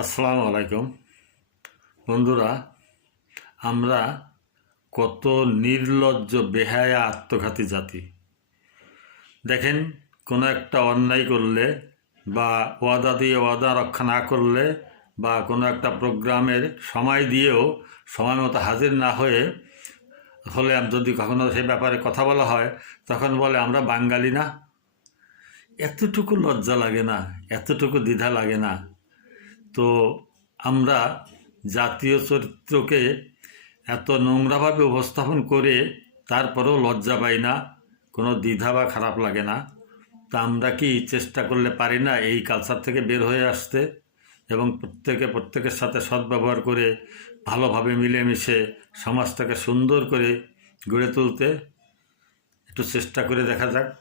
আসসালামু আলাইকুম বন্ধুরা, আমরা কত নির্লজ্জ বেহায়া আত্মঘাতী জাতি। দেখেন, কোনো একটা অন্যায় করলে বা ওয়াদা দিয়ে ওয়াদা রক্ষা না করলে বা কোনো একটা প্রোগ্রামের সময় দিয়েও সময় মতো হাজির না হলে যদি কখনো সে ব্যাপারে কথা বলা হয়, তখন বলে আমরা বাঙালি না। এতটুকু লজ্জা লাগে না, এতটুকু দ্বিধা লাগে না? তো আমরা জাতীয় চরিত্রকে এত নোংরাভাবে উপস্থাপন করে তারপরেও লজ্জা পাই না, কোনো দ্বিধা বা খারাপ লাগে না। তা আমরা কি চেষ্টা করলে পারি না এই কালচার থেকে বের হয়ে আসতে এবং প্রত্যেকের সাথে সদ্ব্যবহার করে ভালোভাবে মিলেমিশে সমাজটাকে সুন্দর করে গড়ে তুলতে? একটু চেষ্টা করে দেখা যাক।